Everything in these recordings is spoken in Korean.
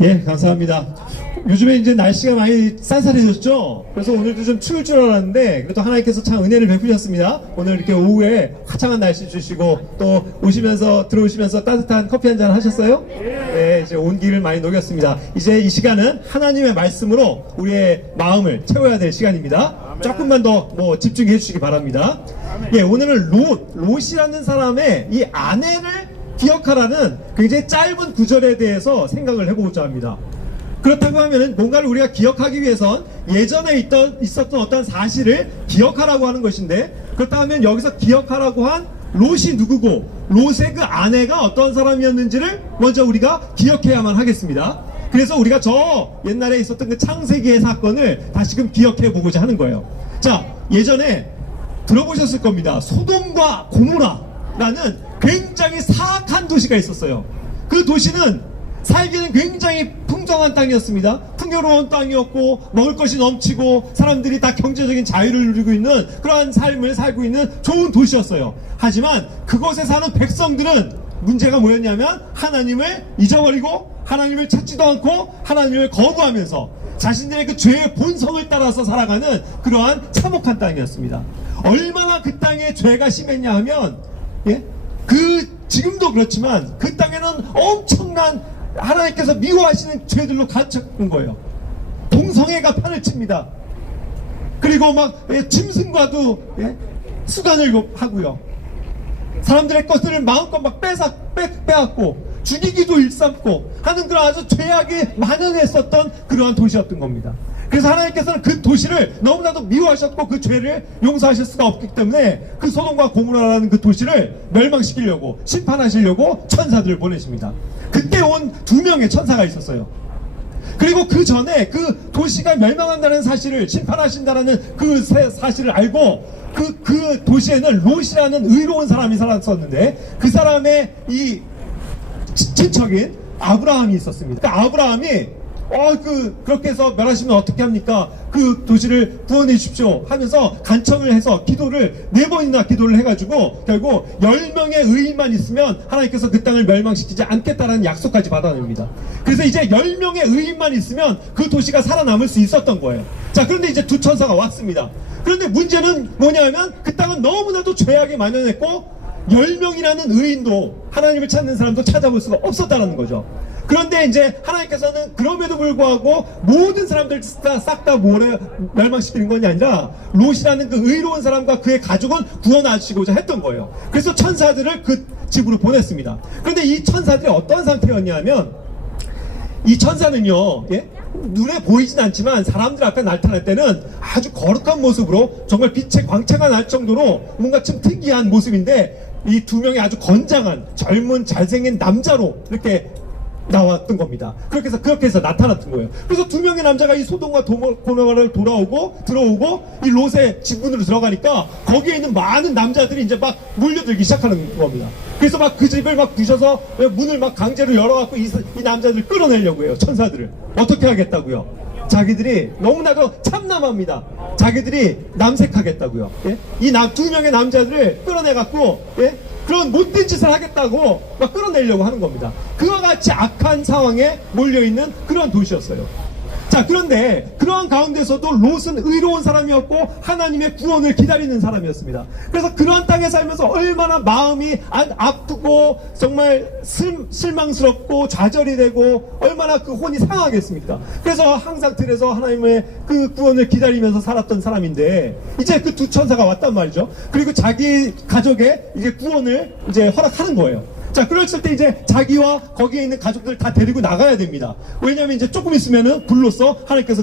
예, 감사합니다. 요즘에 이제 날씨가 많이 쌀쌀해졌죠? 그래서 오늘도 좀 추울 줄 알았는데, 그래도 하나님께서 참 은혜를 베푸셨습니다. 오늘 이렇게 오후에 화창한 날씨 주시고, 또 들어오시면서 따뜻한 커피 한잔 하셨어요? 네, 이제 온기를 많이 녹였습니다. 이제 이 시간은 하나님의 말씀으로 우리의 마음을 채워야 될 시간입니다. 조금만 더 집중해 주시기 바랍니다. 예, 오늘은 롯이라는 사람의 이 아내를 기억하라는 굉장히 짧은 구절에 대해서 생각을 해보고자 합니다. 그렇다고 하면은 뭔가를 우리가 기억하기 위해선 예전에 있었던 어떤 사실을 기억하라고 하는 것인데, 그렇다고 하면 여기서 기억하라고 한 롯이 누구고 롯의 그 아내가 어떤 사람이었는지를 먼저 우리가 기억해야만 하겠습니다. 그래서 우리가 저 옛날에 있었던 그 창세기의 사건을 다시금 기억해 보고자 하는 거예요. 자, 예전에 들어보셨을 겁니다. 소돔과 고모라라는 굉장히 사악한 도시가 있었어요. 그 도시는 살기는 굉장히 풍성한 땅이었습니다. 풍요로운 땅이었고, 먹을 것이 넘치고, 사람들이 다 경제적인 자유를 누리고 있는 그러한 삶을 살고 있는 좋은 도시였어요. 하지만 그곳에 사는 백성들은 문제가 뭐였냐면, 하나님을 잊어버리고 하나님을 찾지도 않고 하나님을 거부하면서 자신들의 그 죄의 본성을 따라서 살아가는 그러한 참혹한 땅이었습니다. 얼마나 그 땅에 죄가 심했냐 하면, 지금도 그렇지만 그 땅에는 엄청난 하나님께서 미워하시는 죄들로 가득한 거예요. 동성애가 판을 칩니다. 그리고 막 짐승과도 수간을 하고요. 사람들의 것들을 마음껏 막 빼앗고 죽이기도 일삼고 하는 그런 아주 죄악이 만연했었던 그러한 도시였던 겁니다. 그래서 하나님께서는 그 도시를 너무나도 미워하셨고 그 죄를 용서하실 수가 없기 때문에 그 소돔과 고모라라는 그 도시를 멸망시키려고, 심판하시려고 천사들을 보내십니다. 그때 온 2명의 천사가 있었어요. 그리고 그 전에 그 도시가 멸망한다는 사실을, 심판하신다는 그 사실을 알고 그 도시에는 롯이라는 의로운 사람이 살았었는데, 그 사람의 이 친척인 아브라함이 있었습니다. 그러니까 아브라함이 그렇게 해서 멸하시면 어떻게 합니까? 그 도시를 구원해 주십시오 하면서 간청을 해서 4번이나 기도를 해가지고 결국 10명의 의인만 있으면 하나님께서 그 땅을 멸망시키지 않겠다라는 약속까지 받아냅니다. 그래서 이제 10명의 의인만 있으면 그 도시가 살아남을 수 있었던 거예요. 자, 그런데 이제 2 천사가 왔습니다. 그런데 문제는 뭐냐면 그 땅은 너무나도 죄악이 만연했고 10명이라는 의인도, 하나님을 찾는 사람도 찾아볼 수가 없었다는 거죠. 그런데 이제 하나님께서는 그럼에도 불구하고 모든 사람들 싹 다 멸망시키는 것이 아니라 롯이라는 그 의로운 사람과 그의 가족은 구원하시고자 했던 거예요. 그래서 천사들을 그 집으로 보냈습니다. 그런데 이 천사들이 어떤 상태였냐면, 이 천사는요, 눈에 보이진 않지만 사람들 앞에 나타날 때는 아주 거룩한 모습으로 정말 빛의 광채가 날 정도로 뭔가 좀 특이한 모습인데, 이 2명의 아주 건장한 젊은 잘생긴 남자로 이렇게 나왔던 겁니다. 그렇게 해서 나타났던 거예요. 그래서 2명의 남자가 이 소돔과 고모라를 들어오고 이 롯의 집문으로 들어가니까 거기에 있는 많은 남자들이 이제 막 몰려들기 시작하는 겁니다. 그래서 막 그 집을 막 부셔서 문을 막 강제로 열어갖고 이 남자들을 끌어내려고 해요. 천사들을. 어떻게 하겠다고요? 자기들이 너무나도 참남합니다. 자기들이 남색하겠다고요. 이 2명의 남자들을 끌어내갖고 그런 못된 짓을 하겠다고 막 끌어내려고 하는 겁니다. 그와 같이 악한 상황에 몰려있는 그런 도시였어요. 자, 그런데 그러한 가운데서도 롯은 의로운 사람이었고 하나님의 구원을 기다리는 사람이었습니다. 그래서 그러한 땅에 살면서 얼마나 마음이 아프고 정말 실망스럽고 좌절이 되고 얼마나 그 혼이 상하겠습니까? 그래서 항상 들에서 하나님의 그 구원을 기다리면서 살았던 사람인데, 이제 그 2 천사가 왔단 말이죠. 그리고 자기 가족의 이제 구원을 이제 허락하는 거예요. 자, 그랬을 때 이제 자기와 거기에 있는 가족들 다 데리고 나가야 됩니다. 왜냐면 이제 조금 있으면은 불로써 하나님께서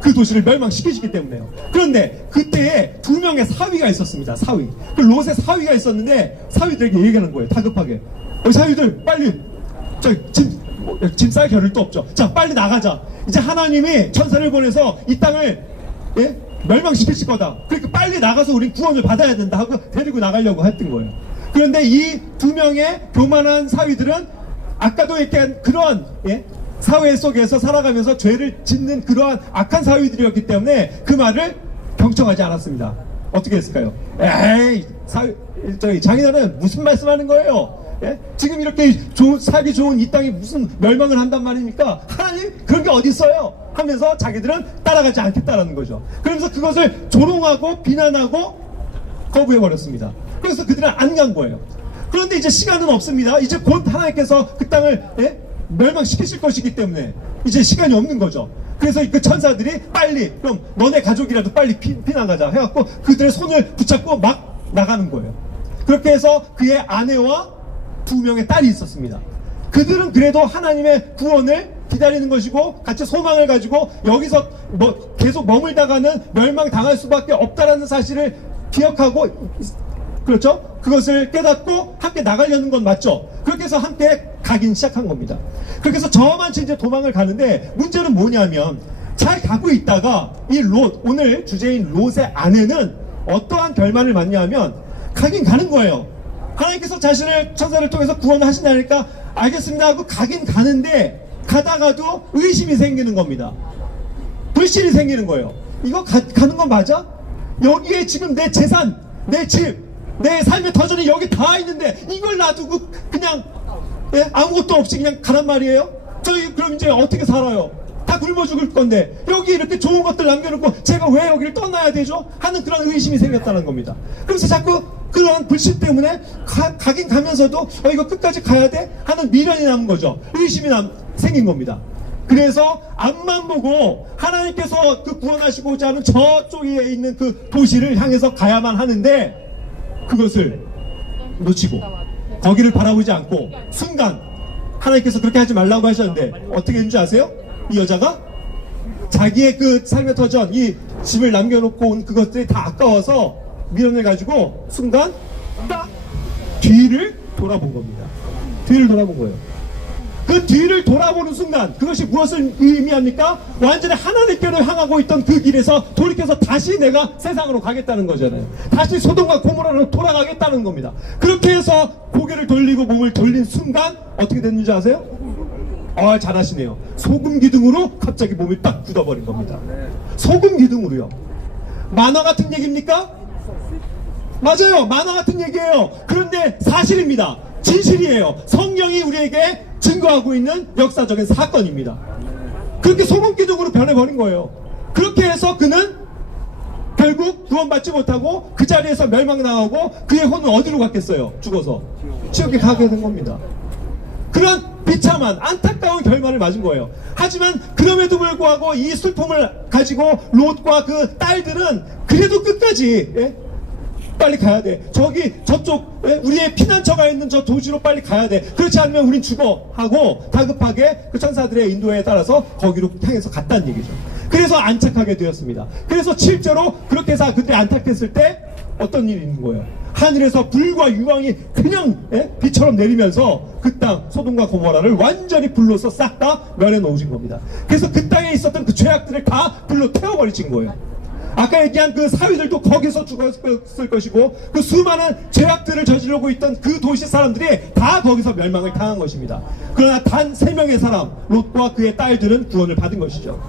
그 도시를 멸망시키시기 때문에요. 그런데 그때에 2명의 사위가 있었습니다. 사위. 그 롯의 사위가 있었는데 사위들에게 얘기하는 거예요. 다급하게. 사위들 빨리 짐 쌀 겨를도 없죠. 자, 빨리 나가자. 이제 하나님이 천사를 보내서 이 땅을 멸망시키실 거다. 그러니까 빨리 나가서 우린 구원을 받아야 된다 하고 데리고 나가려고 했던 거예요. 그런데 이 2명의 교만한 사위들은 아까도 얘기한 그런 사회 속에서 살아가면서 죄를 짓는 그러한 악한 사위들이었기 때문에 그 말을 경청하지 않았습니다. 어떻게 했을까요? 에이, 자기네는 무슨 말씀하는 거예요? 예? 지금 이렇게 살기 좋은 이 땅이 무슨 멸망을 한단 말입니까? 하나님 그런 게 어디 있어요? 하면서 자기들은 따라가지 않겠다라는 거죠. 그러면서 그것을 조롱하고 비난하고 거부해버렸습니다. 그래서 그들은 안 간 거예요. 그런데 이제 시간은 없습니다. 이제 곧 하나님께서 그 땅을 멸망시키실 것이기 때문에 이제 시간이 없는 거죠. 그래서 그 천사들이 빨리 그럼 너네 가족이라도 빨리 피난 가자 해갖고 그들의 손을 붙잡고 막 나가는 거예요. 그렇게 해서 그의 아내와 2명의 딸이 있었습니다. 그들은 그래도 하나님의 구원을 기다리는 것이고 같이 소망을 가지고 여기서 계속 머물다가는 멸망당할 수밖에 없다라는 사실을 기억하고, 그렇죠? 그것을 깨닫고 함께 나가려는 건 맞죠? 그렇게 해서 함께 가긴 시작한 겁니다. 그렇게 해서 저만치 이제 도망을 가는데, 문제는 뭐냐면 잘 가고 있다가 이 롯, 오늘 주제인 롯의 아내는 어떠한 결말을 맞냐면 가긴 가는 거예요. 하나님께서 자신을 천사를 통해서 구원하신다니까 알겠습니다 하고 가긴 가는데, 가다가도 의심이 생기는 겁니다. 불신이 생기는 거예요. 이거 가는 건 맞아? 여기에 지금 내 재산, 내 집, 내 삶의 터전이 여기 다 있는데 이걸 놔두고 그냥 아무것도 없이 그냥 가란 말이에요? 저희 그럼 이제 어떻게 살아요? 다 굶어 죽을 건데 여기 이렇게 좋은 것들 남겨놓고 제가 왜 여기를 떠나야 되죠? 하는 그런 의심이 생겼다는 겁니다. 그래서 자꾸 그런 불신 때문에 가긴 가면서도 이거 끝까지 가야 돼? 하는 미련이 남은 거죠. 의심이 생긴 겁니다. 그래서 앞만 보고 하나님께서 그 구원하시고자 하는 저쪽에 있는 그 도시를 향해서 가야만 하는데 그것을 놓치고 거기를 바라보지 않고 순간 하나님께서 그렇게 하지 말라고 하셨는데 어떻게 했는지 아세요? 이 여자가 자기의 그 삶의 터전, 이 집을 남겨놓고 온 그것들이 다 아까워서 미련을 가지고 순간 딱 뒤를 돌아본 겁니다. 뒤를 돌아본 거예요. 그 뒤를 돌아보는 순간 그것이 무엇을 의미합니까? 완전히 하나님께로 향하고 있던 그 길에서 돌이켜서 다시 내가 세상으로 가겠다는 거잖아요. 다시 소돔과 고모라로 돌아가겠다는 겁니다. 그렇게 해서 고개를 돌리고 몸을 돌린 순간 어떻게 됐는지 아세요? 잘하시네요. 소금 기둥으로 갑자기 몸을 딱 굳어버린 겁니다. 소금 기둥으로요. 만화 같은 얘기입니까? 맞아요. 만화 같은 얘기예요. 그런데 사실입니다. 진실이에요. 성경이 우리에게 증거하고 있는 역사적인 사건입니다. 그렇게 소금 기둥으로 변해버린 거예요. 그렇게 해서 그는 결국 구원받지 못하고 그 자리에서 멸망당하고 그의 혼은 어디로 갔겠어요? 죽어서 지옥에 가게 된 겁니다. 그런 비참한 안타까운 결말을 맞은 거예요. 하지만 그럼에도 불구하고 이 슬픔을 가지고 롯과 그 딸들은 그래도 끝까지 빨리 가야 돼. 저쪽 우리의 피난처가 있는 저 도시로 빨리 가야 돼. 그렇지 않으면 우린 죽어 하고 다급하게 그 천사들의 인도에 따라서 거기로 향해서 갔다는 얘기죠. 그래서 안착하게 되었습니다. 그래서 실제로 그렇게 해서 그들이 안착했을 때 어떤 일이 있는 거예요? 하늘에서 불과 유황이 그냥 비처럼 내리면서 그 땅 소돔과 고모라를 완전히 불로서 싹 다 멸해 놓으신 겁니다. 그래서 그 땅에 있었던 그 죄악들을 다 불로 태워버리신 거예요. 아까 얘기한 그 사위들도 거기서 죽었을 것이고 그 수많은 죄악들을 저지르고 있던 그 도시 사람들이 다 거기서 멸망을 당한 것입니다. 그러나 단 3명의 사람 롯과 그의 딸들은 구원을 받은 것이죠.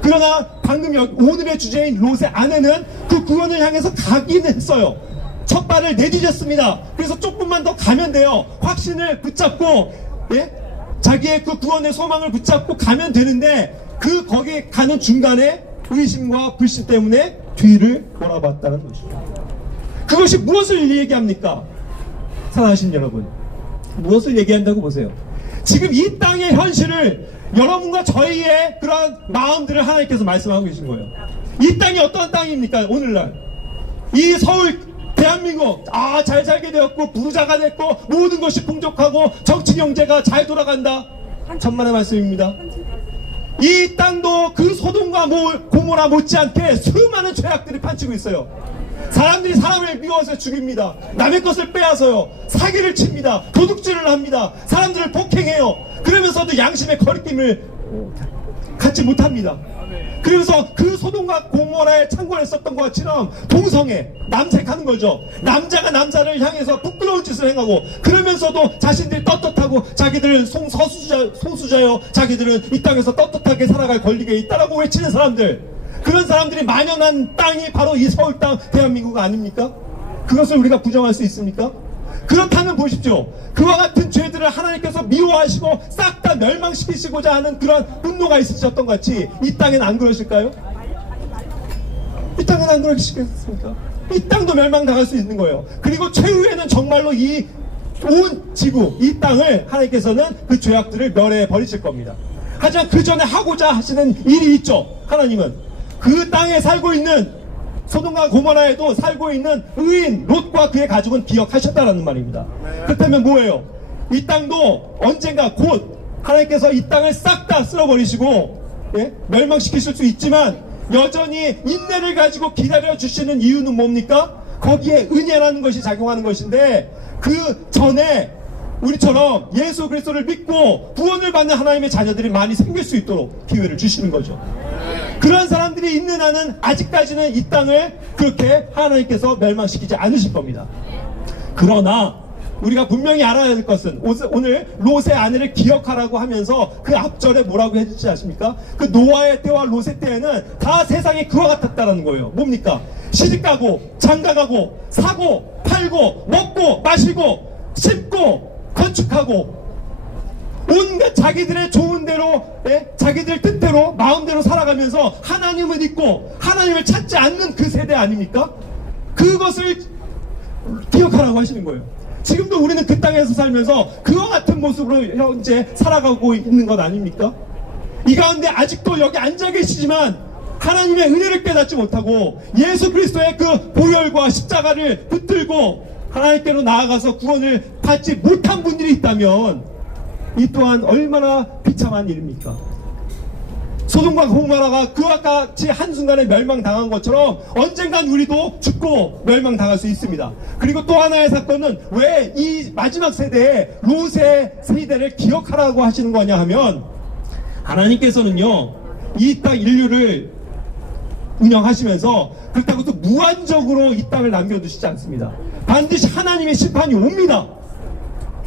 그러나 방금 오늘의 주제인 롯의 아내는 그 구원을 향해서 가긴 했어요. 첫 발을 내디뎠습니다. 그래서 조금만 더 가면 돼요. 확신을 붙잡고 자기의 그 구원의 소망을 붙잡고 가면 되는데 거기 가는 중간에 의심과 불신 때문에 뒤를 돌아봤다는 것이죠. 그것이 무엇을 얘기합니까? 사랑하신 여러분, 무엇을 얘기한다고 보세요? 지금 이 땅의 현실을 여러분과 저희의 그런 마음들을 하나님께서 말씀하고 계신 거예요. 이 땅이 어떤 땅입니까? 오늘날 이 서울 대한민국 잘 살게 되었고 부자가 됐고 모든 것이 풍족하고 정치 경제가 잘 돌아간다. 천만의 말씀입니다. 이 땅도 그 소돔과 고모라 못지않게 수많은 죄악들이 판치고 있어요. 사람들이 사람을 미워서 죽입니다. 남의 것을 빼앗아요. 사기를 칩니다. 도둑질을 합니다. 사람들을 폭행해요. 그러면서도 양심의 거리낌을 갖지 못합니다. 그래서 그 소돔과 고모라에 창궐했었던 것처럼 동성애, 남색하는 거죠. 남자가 남자를 향해서 부끄러운 짓을 행하고 그러면서도 자신들이 떳떳하고 자기들은 소수자요 자기들은 이 땅에서 떳떳하게 살아갈 권리가 있다라고 외치는 사람들, 그런 사람들이 만연한 땅이 바로 이 서울 땅 대한민국 아닙니까? 그것을 우리가 부정할 수 있습니까? 그렇다면 보십시오. 그와 같은 죄들을 하나님께서 미워하시고 싹 다 멸망시키시고자 하는 그런 분노가 있으셨던 것 같이 이 땅엔 안 그러실까요? 이 땅은 안 그러시겠습니까? 이 땅도 멸망당할 수 있는 거예요. 그리고 최후에는 정말로 이 온 지구, 이 땅을 하나님께서는 그 죄악들을 멸해 버리실 겁니다. 하지만 그 전에 하고자 하시는 일이 있죠. 하나님은 그 땅에 살고 있는 소돔과 고모라에도 살고 있는 의인 롯과 그의 가족은 기억하셨다라는 말입니다. 그렇다면 뭐예요? 이 땅도 언젠가 곧 하나님께서 이 땅을 싹 다 쓸어버리시고 멸망시키실 수 있지만 여전히 인내를 가지고 기다려 주시는 이유는 뭡니까? 거기에 은혜라는 것이 작용하는 것인데 그 전에 우리처럼 예수 그리스도를 믿고 구원을 받는 하나님의 자녀들이 많이 생길 수 있도록 기회를 주시는 거죠. 그런 사람들이 있는 한은 아직까지는 이 땅을 그렇게 하나님께서 멸망시키지 않으실 겁니다. 그러나 우리가 분명히 알아야 될 것은 오늘 롯의 아내를 기억하라고 하면서 그 앞절에 뭐라고 해주지 않습니까? 그 노아의 때와 롯의 때에는 다 세상이 그와 같았다는 거예요. 뭡니까? 시집가고 장가가고 사고 팔고 먹고 마시고 심고 건축하고 온갖 자기들의 좋은 대로 자기들 뜻대로 마음대로 살아가면서 하나님을 잊고 하나님을 찾지 않는 그 세대 아닙니까? 그것을 기억하라고 하시는 거예요. 지금도 우리는 그 땅에서 살면서 그와 같은 모습으로 현재 살아가고 있는 것 아닙니까? 이 가운데 아직도 여기 앉아 계시지만 하나님의 은혜를 깨닫지 못하고 예수 그리스도의 그 보혈과 십자가를 붙들고 하나님께로 나아가서 구원을 받지 못한 분들이 있다면 이 또한 얼마나 비참한 일입니까? 소돔과 고모라가 그와 같이 한순간에 멸망당한 것처럼 언젠간 우리도 죽고 멸망당할 수 있습니다. 그리고 또 하나의 사건은 왜 이 마지막 세대에 롯의 세대를 기억하라고 하시는 거냐 하면 하나님께서는요 이 땅 인류를 운영하시면서 그렇다고 또 무한적으로 이 땅을 남겨두시지 않습니다. 반드시 하나님의 심판이 옵니다.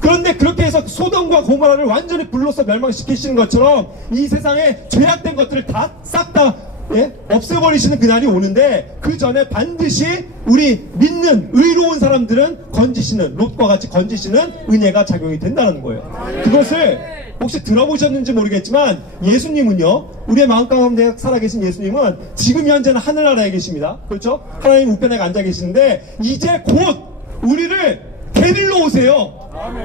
그런데 그렇게 해서 소돔과 고모라를 완전히 불로서 멸망시키시는 것처럼 이 세상에 죄악된 것들을 다 싹 다 없애버리시는 그날이 오는데 그 전에 반드시 우리 믿는 의로운 사람들은 건지시는 롯과 같이 건지시는 은혜가 작용이 된다는 거예요. 그것을 혹시 들어보셨는지 모르겠지만 예수님은요 우리의 마음 가운데 살아계신 예수님은 지금 현재는 하늘나라에 계십니다. 그렇죠? 하나님 우편에 앉아 계시는데 이제 곧 우리를 데리러 오세요.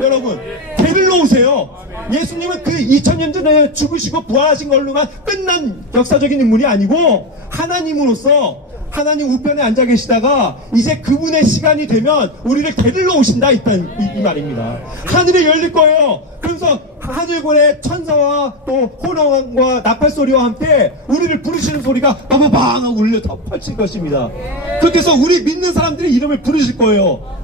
여러분 데리러 오세요. 예수님은 그 2000년 전에 죽으시고 부활하신 걸로만 끝난 역사적인 인물이 아니고 하나님으로서 하나님 우편에 앉아 계시다가 이제 그분의 시간이 되면 우리를 데리러 오신다 이 말입니다. 하늘이 열릴 거예요. 그래서 하늘군의 천사와 또 호령과 나팔 소리와 함께 우리를 부르시는 소리가 빠바방 하고 울려 덮칠 것입니다. 그렇게 해서 우리 믿는 사람들이 이름을 부르실 거예요.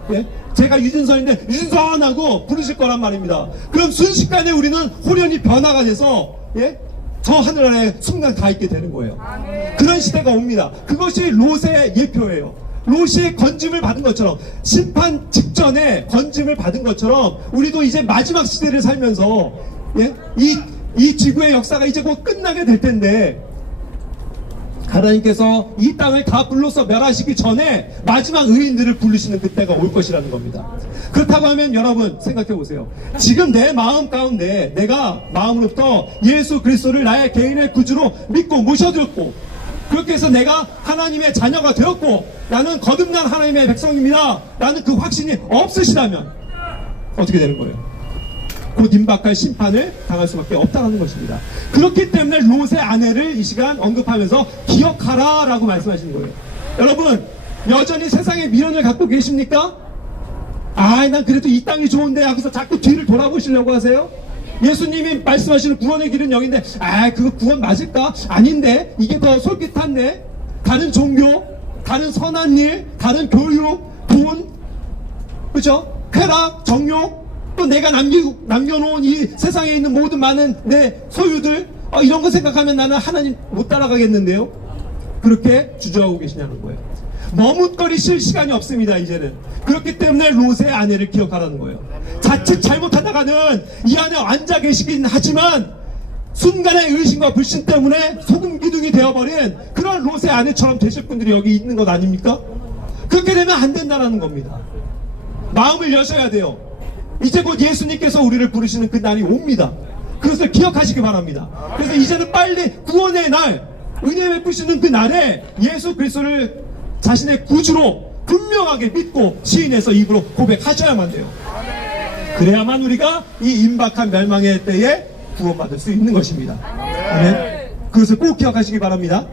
제가 유진선인데 유진선 하고 부르실 거란 말입니다. 그럼 순식간에 우리는 호련이 변화가 돼서 저 하늘나라에 순간 가 있게 되는 거예요. 그런 시대가 옵니다. 그것이 롯의 예표예요. 롯이 건짐을 받은 것처럼 심판 직전에 건짐을 받은 것처럼 우리도 이제 마지막 시대를 살면서 이 지구의 역사가 이제 곧 끝나게 될 텐데 하나님께서 이 땅을 다 불로서 멸하시기 전에 마지막 의인들을 부르시는 그때가 올 것이라는 겁니다. 그렇다고 하면 여러분 생각해 보세요. 지금 내 마음 가운데 내가 마음으로부터 예수 그리스도를 나의 개인의 구주로 믿고 모셔드렸고 그렇게 해서 내가 하나님의 자녀가 되었고 나는 거듭난 하나님의 백성입니다 라는 그 확신이 없으시다면 어떻게 되는 거예요? 곧 임박할 심판을 당할 수밖에 없다는 것입니다. 그렇기 때문에 롯의 아내를 이 시간 언급하면서 기억하라 라고 말씀하시는 거예요. 여러분 여전히 세상에 미련을 갖고 계십니까? 난 그래도 이 땅이 좋은데 여기서 자꾸 뒤를 돌아보시려고 하세요? 예수님이 말씀하시는 구원의 길은 여기인데 그거 구원 맞을까? 아닌데 이게 더 솔깃한데 다른 종교, 다른 선한 일, 다른 교육, 돈, 그죠? 쾌락, 정욕, 또 내가 남겨놓은 이 세상에 있는 모든 많은 내 소유들 이런 거 생각하면 나는 하나님 못 따라가겠는데요? 그렇게 주저하고 계시냐는 거예요. 머뭇거리실 시간이 없습니다. 이제는. 그렇기 때문에 롯의 아내를 기억하라는 거예요. 자칫 잘못하다가는 이 안에 앉아 계시긴 하지만 순간의 의심과 불신 때문에 소금기둥이 되어버린 그런 롯의 아내처럼 되실 분들이 여기 있는 것 아닙니까? 그렇게 되면 안 된다는 겁니다. 마음을 여셔야 돼요. 이제 곧 예수님께서 우리를 부르시는 그 날이 옵니다. 그것을 기억하시기 바랍니다. 그래서 이제는 빨리 구원의 날, 은혜 베푸시는 그 날에 예수 그리스도를 자신의 구주로 분명하게 믿고 시인해서 입으로 고백하셔야만 돼요. 그래야만 우리가 이 임박한 멸망의 때에 구원받을 수 있는 것입니다. 아멘. 그것을 꼭 기억하시기 바랍니다.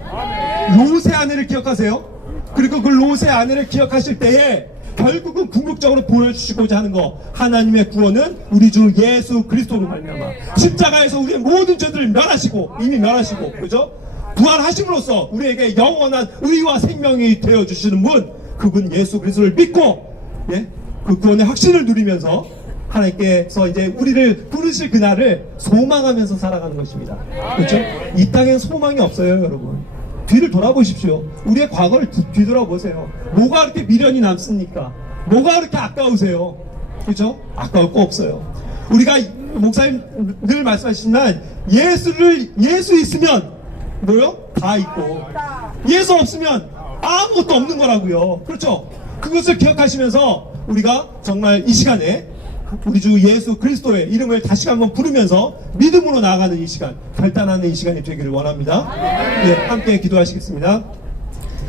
롯의 아내를 기억하세요. 그리고 그 롯의 아내를 기억하실 때에 결국은 궁극적으로 보여주시고자 하는 거, 하나님의 구원은 우리 주 예수 그리스도로 말미암아 십자가에서 우리의 모든 죄들을 멸하시고, 이미 멸하시고, 그죠? 부활하심으로써 우리에게 영원한 의와 생명이 되어주시는 분, 그분 예수 그리스도를 믿고, 예? 그 구원의 확신을 누리면서 하나님께서 이제 우리를 부르실 그날을 소망하면서 살아가는 것입니다. 그렇죠? 이 땅엔 소망이 없어요, 여러분. 뒤를 돌아보십시오. 우리의 과거를 뒤돌아보세요. 뭐가 그렇게 미련이 남습니까? 뭐가 그렇게 아까우세요? 그렇죠? 아까울 거 없어요. 우리가 목사님 늘 말씀하시지만 예수 있으면 뭐요? 다 있고, 예수 없으면 아무것도 없는 거라고요. 그렇죠? 그것을 기억하시면서 우리가 정말 이 시간에 우리 주 예수 그리스도의 이름을 다시 한번 부르면서 믿음으로 나아가는 이 시간, 결단하는 이 시간이 되기를 원합니다. 네, 함께 기도하시겠습니다.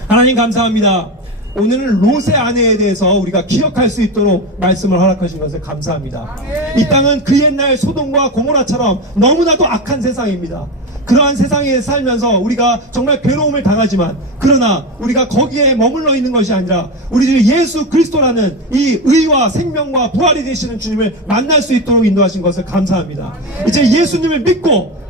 하나님 감사합니다. 오늘은 롯의 아내에 대해서 우리가 기억할 수 있도록 말씀을 허락하신 것을 감사합니다. 이 땅은 그 옛날 소돔과 고모라처럼 너무나도 악한 세상입니다. 그러한 세상에 살면서 우리가 정말 괴로움을 당하지만, 그러나 우리가 거기에 머물러 있는 것이 아니라 우리 주 예수 그리스도라는 이 의와 생명과 부활이 되시는 주님을 만날 수 있도록 인도하신 것을 감사합니다. 이제 예수님을 믿고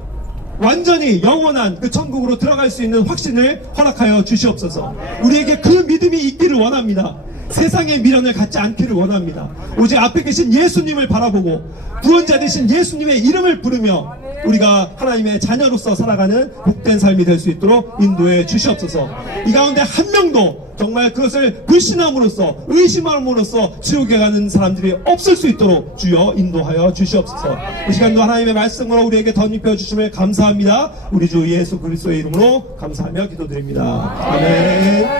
완전히 영원한 그 천국으로 들어갈 수 있는 확신을 허락하여 주시옵소서. 우리에게 그 믿음이 있기를 원합니다. 세상의 미련을 갖지 않기를 원합니다. 오직 앞에 계신 예수님을 바라보고 구원자 되신 예수님의 이름을 부르며 우리가 하나님의 자녀로서 살아가는 복된 삶이 될 수 있도록 인도해 주시옵소서. 이 가운데 한 명도 정말 그것을 불신함으로써, 의심함으로써 지옥에 가는 사람들이 없을 수 있도록 주여 인도하여 주시옵소서. 이 시간도 하나님의 말씀으로 우리에게 덧입혀 주심을 감사합니다. 우리 주 예수 그리스도의 이름으로 감사하며 기도드립니다. 아멘.